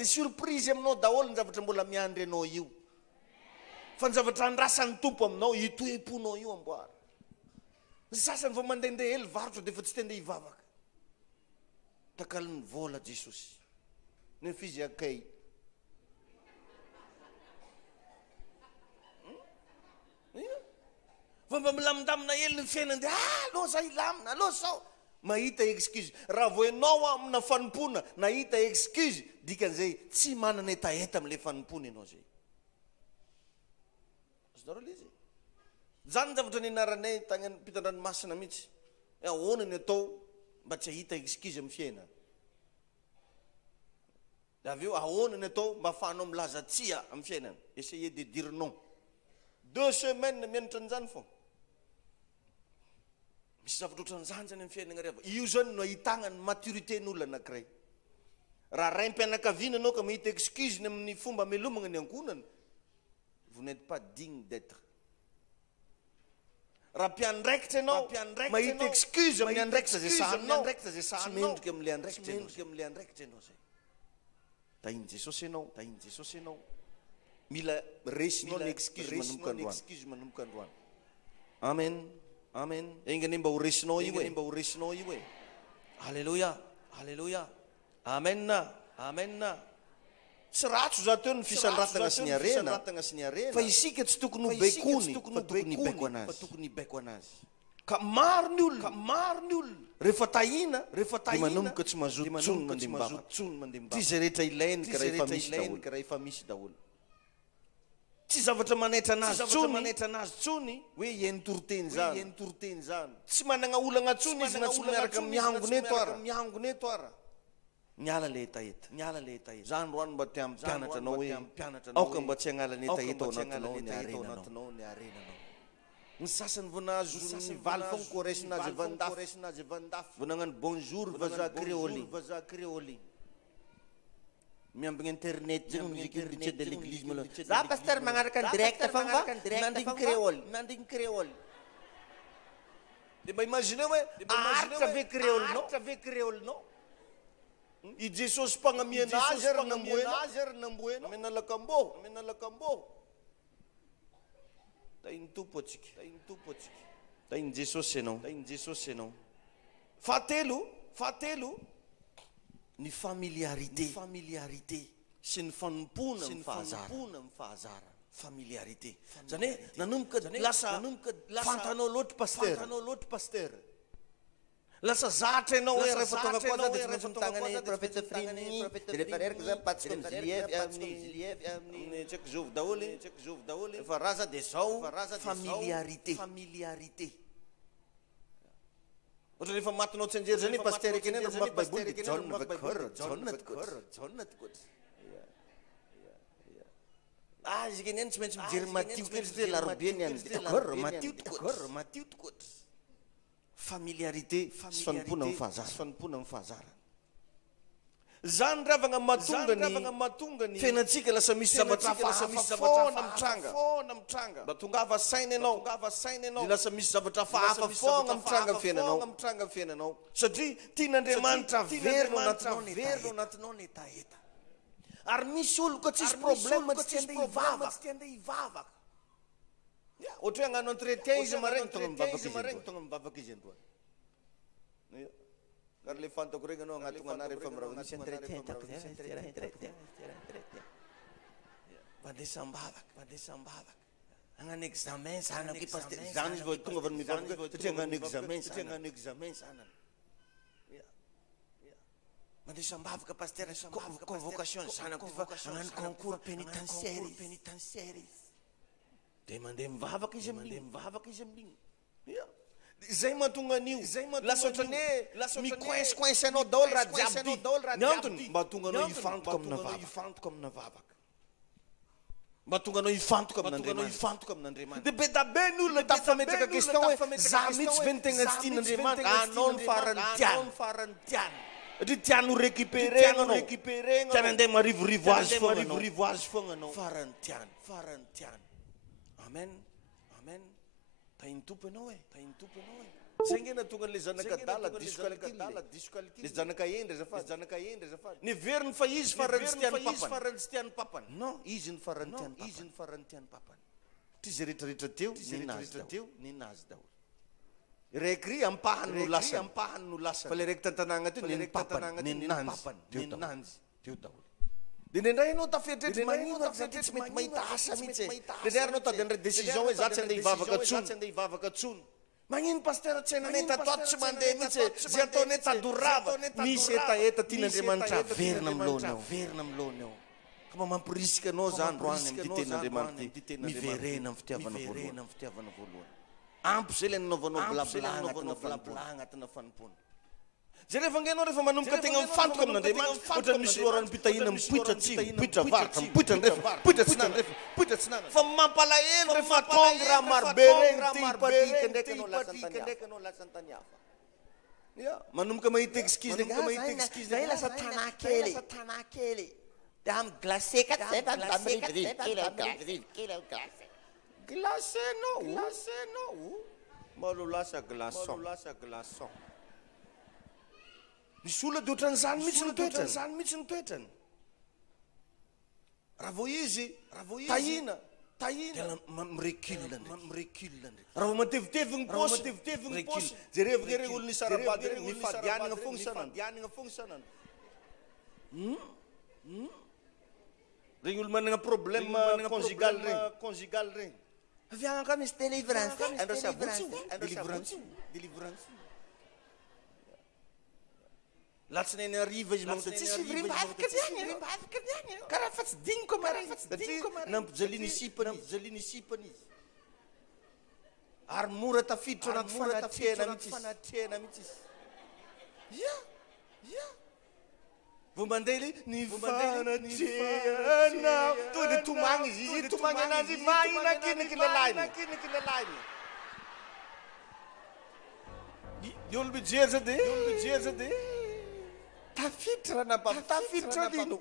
Dia surprise aminao daholo ny zavatra mbola miandry anao io. Fa ny zavatra andrasan'ny tompo aminao itoeponao io amboara. Ny sasany vao mandehandeha hely varotra dia efa tsy tendeha hivavaka. Takaliny vola Jesosy. Ny fizy akay. Fa mba milamindamina hely ny fiainany dia alô zah ilamina, alô sao. Mahita excuse. Raha vao ianao amina fanompona, nahita excuse, dikan'izay tsy manana etaeta amin'ilay fanompona ianao zay. Azonareo ilay izy. Zany zavatra nianaranay tany ampitan-dranomasina mihitsy. Ahoana ny atao mba tsy hahita excuse amin'ny fiainana. Avy eo ahoana ny atao mba afahanao milaza tsia amin'ny fiainana. Essayez de dire non. 2 semaines mianatra an'izany fô. Misy zavatra ohatran'izany zany amin'ny fiainana rehefa. Io zany no ahitana ny maturité n'olona anankiray. Raha raim-pianakaviana anao ka mahita excuse amin'ny fomba amelomagna ny ankonana, vous n'êtes pas digne d'être. Raha mpiandraikitra ianao mahita excuse amin'ny andraikitra zay sahanao, tsy mendrika amin'ilay andraikitra ianao zay. Tahiny Jesosy ianao, mila resinao ny excuse manomboka androany. Amen. Engany mba ho resinao io e. Halleluja. Amen. Tsy ratso za teo ny fisandrantana sy ny arena. Fa isika tsy tokony ho baikony, fa tokony hibaiko anazy. Ka maro ny olona rehefa tahina dia manomboka tsy mazoto tsony mandeha mivavaka. Ty zay rehetra ilainy ka raha efa misy daholo. Tsy zavatra manaitra anazy tsony hoe ientoroteny zany. Tsy manana olana tsony izy na tsy miaraka miangona eto ara. Miala le etaeta. Za androany mba te ampianatra anao hoe aoka mba tsy hagnala ny etaeta ao anatinao ny arenanao. Ny sasany vao nahazo ny valy foana koresinazy avandafy. Vao nagnano bonjour vaza créoli. Miambigny internet zay mizika budget de l'église malo. Za pasteur magnaraka ny direct fa mandigny créole. Dia mba imagine hoe aharitra ve créole no? I Jesosy mpagnamiana azy ary namboena. Amena lakambo. Tahiny tompo atsika. Tahiny Jesosy ianao. Fahatelo. Ny familiarité sy ny fanompona amin'ny fahazara. Familiarité. Zany hoe nanomboka lasa fantanao loatra pasteur. Lasa zatra ianao hoe rehefa tonga koa za dia tsy maintsy mitagnany profeta Friny. Dia rehefa reraka za patsika amin'ny Jilievy amin'ny tsy haiko zovy daholo. Efa raza dia zao familiarité. Ohatra rehefa matinao tsy anjery zany pasteur eky eny mamaky baiboly dia John izy keny eny tsy maintsy mijery Matthieu kely tsy dia larobieny any. Matthieu tokotra. Familiarité sy fanompona amin'ny fahazara. Zany ravagna mahatonga ny fiainantsika lasa misy zavatra foana mitranga. Mba tongava saina ianao. Dia lasa misy zavatra hafa foana mitranga amin'ny fiainanao. Satria tian'Andriamanitra verina ao anatinao ny etaeta. Ary misy olo ka tsisy problème tsy tiandeha hivavaka. Ohatra hoe hagnano entretien izy maraina tonga mivavaka izy androany. Kary le fantako regny anao agnatonga ana rehefa miraha misy entretien vandesam-bavaka. Hagnano examen sanana ke pasteur. Zany izy vao tonga avy mivavaka satria hagnano examen sanana. Mandesam-bavaka pasteur convocation sanako fa hagnano concours pénitentiaire. Dia mandeha mivavaka izy amin'igny. Zay mahatonga an'io. Lasa ohatrany hoe mikoince anao daholo raha jiaby ty. Ny antony mba tonga anao hifantoka amina vavaka. Mba tonga anao hifantoka amin'Andriamanitra. Dia be da be ny olona tafametraka question hoe za mihitsy ve ny tegna tsy tian'Andriamanitra. Anao ny farany tiany. Satria tiany ho récupérena anao. Tiany andeha marivorivo azy foana anao. Farany tiany. Amen. Tahiny tompo ianao e. zay ngena tonga le zanaka dala disquality le zanaka endry zafady niveriny fa izy farany tsy tiany papany non izy ny farany tiany papany ty zay rehetrarehetra teo ninazy daholo raiky ampahany no lasa fa le raiky tantanagna teo ninanjy teo daholo de ndray anao tafetrety magnino tsy mety mahita asa mihitsy ndray anao tady ndray décision hoe za tsy andeha hivavaka tsony magnino pasteur tsy hainanay tatoato tsy mandeha mihitsy zay ataonay tadorava misy etaeta tian'Andriamanitra averina amilony ao ka mamampirisika anao za androany amin'ny diten'Andriamanitra miverena amin'ny fitiavana voalohany ampy zay le nanaovanao blabla agnatina fanimpona zay rehefa ngenao rehefa manomboka tegna mifantoka amin'Andriamanitra ohatra misy loharany mpitahina mipoitra tsiro mipoitra varatra mipoitra ndrefa mipoitra tsinana fa mampalahelo rehefa tonga raha marobe regny tipatika ndraiky anao lasantany hafa ia manomboka mahita exquise zay lasa tanà kely de am glacé kat zay glacé no malo lasa glaçon misy olona de ohatran'izany mihitsy ny toetrany raha vao izy tahina mirecule raha vao matevitevy ny posy jerevina reny olo nisarabady reny mifadianina fogna sanana regny olo manana problème conjugal regny avy agny ka misy délivrance latsinay ariva izy magnota tsisy rimbavaka diany karaha fa tsy diniko satria nampijaliany isipany izy ary mora tafiditra anaty fanatrehana mihitsy izy ia vao mandeha le ny fanatrehana to de tomagny izy tomagny anazy mahinakiniky lelainy ny olo mijery zade tafiditra dino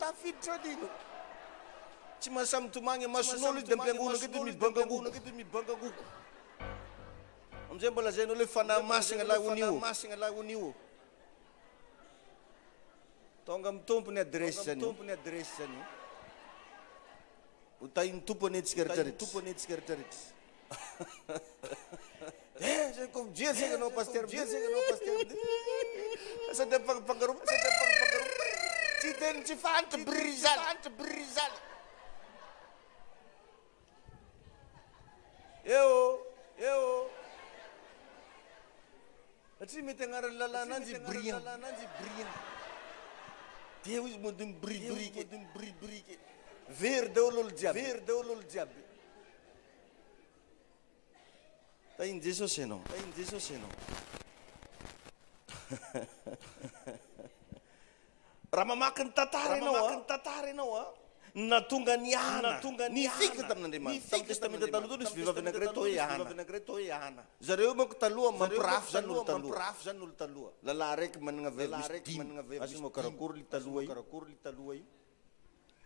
tsy mahasamy tomagny mason'olo izy de mpiangona kety mibangangoko amizay mbola zaynao le fanahy masina laonio tonga amin'ny tompony adresse zany hotahiny tompony etsika rehetrarehetra zay ko mijery zegny anao pasteur sady ampangaro tsy teny tsy fantry brizaly eo satria mety agnarany lalànanjy brillant de eo izy mody mibribrique very daholo olo jiaby tahiny jesosy anao raha mamaky ny tantara ianao natonga nifikitra tamin'Andriamanitra tamin'ny testamenta taloha tolo misy vehivavy anankiray to hoe Ana zareo manko taloha mampirafy zany olo taloha lalahy raiky manana vehivavy misy asy mo karakory li taloha io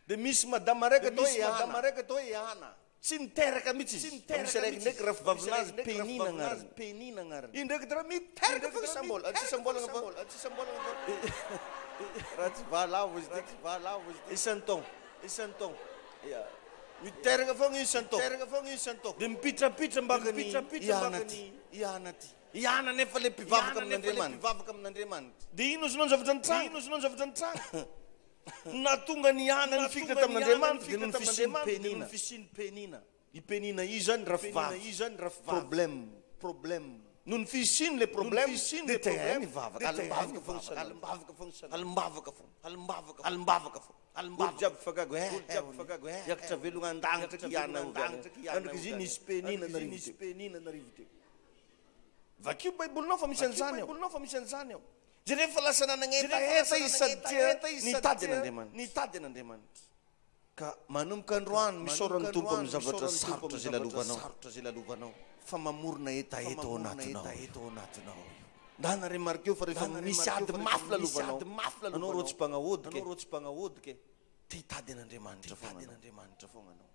de misy madama raiky atao hoe Ana tsy niteraka mihitsy izy misy raiky ndraiky raha fivavinazy penina agnarany iny ndraiky dra miteraka fa sambola sambolagna raha tsy valavo izy isan-taogno miteraka fogna isan-taogno de mipitrapitra mbakany iana nefa le mpivavaka amin'Andriamanitra de ino ozy nao zavatra ny tragno natonga ny ana nifikitra tamin'Andriamanitra de nony fisiny penina ipenina io zany raha fivavy problème nony fisiny le problème de tegna mivavaka alimbavaka fo olo jiaby fagago iakatra velogna andagnitra ky andriky izy nisy penina narivo teo vakio baibolinao fa misy an'izany ao zay rehefa lasa nanagneetaeta izy sady nitady an'Andriamanitra ka manomboka androany misaorany tompo amin'ny zavatra sarotra zay lalovanao fa mamorona etaeta ao anatinao ndana remarque eo fa rehefa misy ady mafy lalovanao anao rotsy mpagnahodike te hitady an'Andriamanitra fogna anao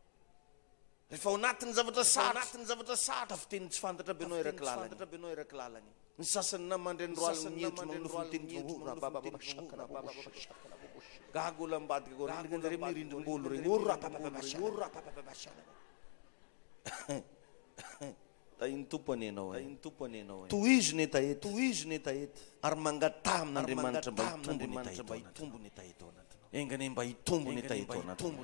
rehefa ao anatin'ny zavatra sarotra fiteny tsy fantatra be anao eraky lalagny Ny sasany namandry androalina mihotro manao foteny gago la ambadika go rindrina reny mirindrim-bolo reny tainy tompony ianao tohizony eta eta ary mangatà amin'Andriamanitra mba hitombony tahito engany mba hitombony tahito anatiny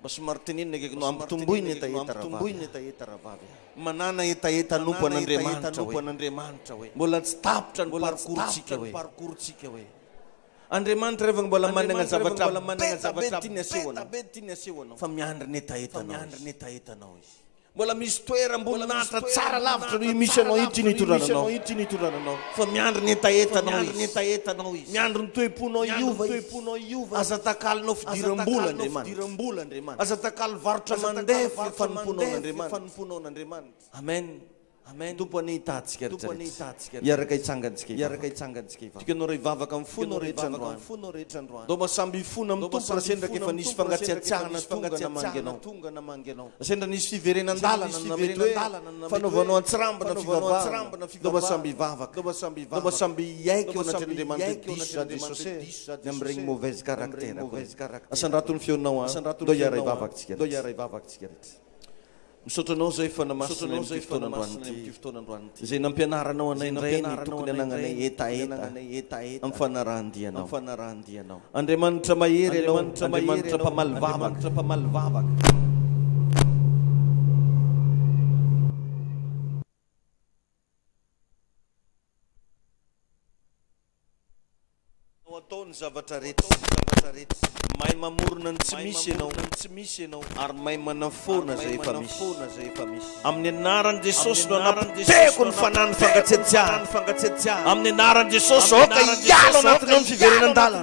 mba somary tenenina akaiky no ampitomboiny eta raha vavy manana etaeta nompo an'Andriamanitra hoe mbola tsy tapitra ny parcourtsika hoe Andriamanitra rehefa mbola manana zavatra be tiany asehoanao fa miandry ny etaetanao izy mbola misy toeram-boninahitra tsara lavitra no misy anao ity nitondrananao fa miandry ny etaetanao izy miandry ny toe-ponao iova aza takalinao fidiram-bola Andriamanitra aza takalo varotra mandefa fanomponao n'Andriamanitra amen tompony hitantsika iaraka hitsangantsika tikanao ray vavaka amin'ny fonao rehetra androany dao masamby hifona amin'ny tompo raha sendra efa nisy fangatsiatsiahana tonga namangy anao sendra nisy fiverenan-dalana namety hoe fanaovanao antsirambana fivavahana dao masamby hivavaka dao masamby hiaiky eo anaty Andriamanitra diso Jesosy ny amin'ireny mauvaise caractère asandrato ny feonao dao iara hivavakantsika rehetra misaotranao zay efa namasina amin'ny fotoanandroany ity izay nampianaranao anay indray ny tokony anananay etaeta amin'ny fanarahandianao Andriamanitra mahery ianao Andriamanitra mpamalivavaka ataony zavatra rehetra mahay mamorona ny tsy misy ianao ary mahay manafona zay efa misy amin'ny anaran'i Jesosy no anapiteko ny fanahy ny fangatsiatsiahana amin'ny anaran'i Jesosy oka hialo anatinao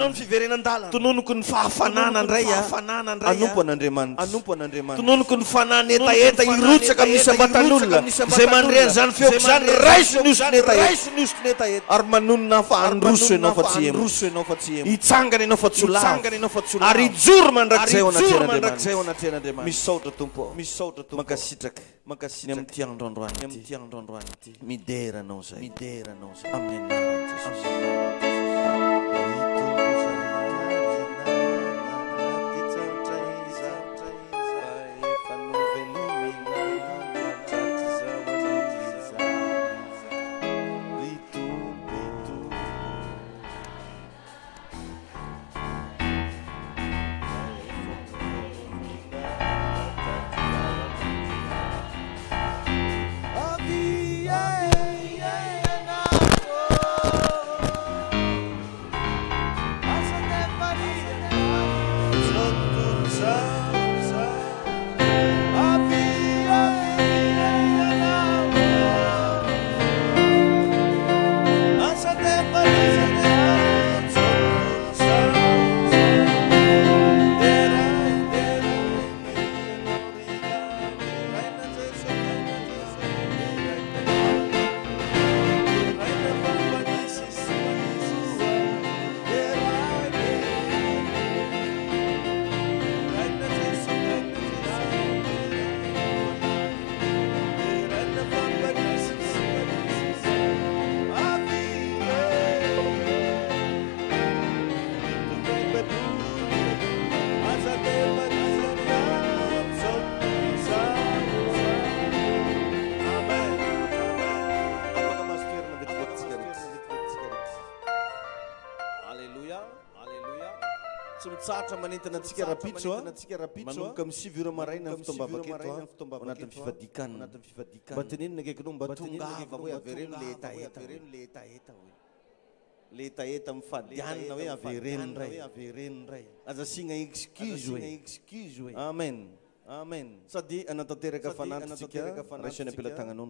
ny fiverenan-dalana tononoko ny fahafanana ndray anompo an'Andriamanitra tononoko ny fanahany etaeta irotsaka misy ambatan'olona zay mandreny zany feoko zany raiso niosony etaeta ary manonona fa androso ianao fa tsy emo hitsangana ianao fa tsolava ary hijoro mandrakizay ao anaty misaotra tompo makasitraka ny amin'ity androandroany ity mideranao zay amin'ny anaran'i Jesosy Tsatra manentana antsika rapitso manomboka amin'ny 7 heures maraina ny fitombavaka eto anatin'ny fivadikana mba tenenina akaikinao mba tongava hoe avereno le etaeta le etaeta mifadianina hoe avereno ndray azasiagna excuse hoe amen sady anatanteraka fanahytsika raisany ampelantagnanao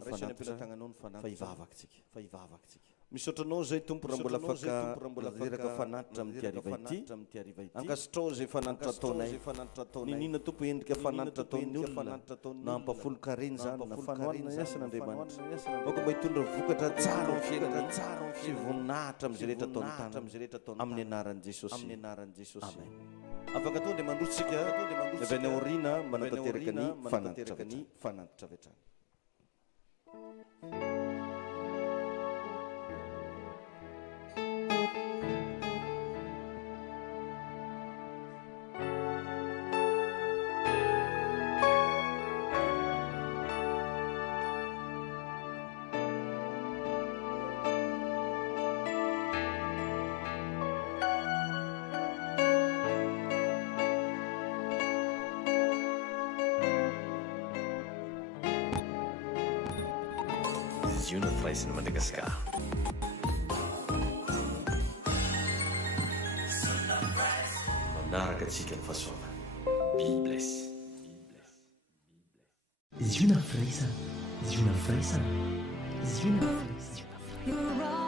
ny fanahy fa hivavakantsika misaotranao zay tompo raha mbola afaka reraka fanatitra amin'ity ariva ity ankasitrao zay fanatitra ataonay ninina tompo endrika fanatitra ataon'ny olona na ampafolo-kareny zany na fanohanana ny asan'Andriamanitra aka mba hitondra vokatra tsara ny fiainana sy voninahitra amin'izay rehetra ataon'ny tanana amin'ny anaran'i Jesosy amen afaka atao dia mandrotsika avy any aoriana manatanteraka ny fanatitra avy hatrany izy io na firaisiny Madagasikara. Manaraka atsika ny fahasoavana. Be blessed. Izy io na firaisana. Izy io na firaisana. Izy io na firaisana.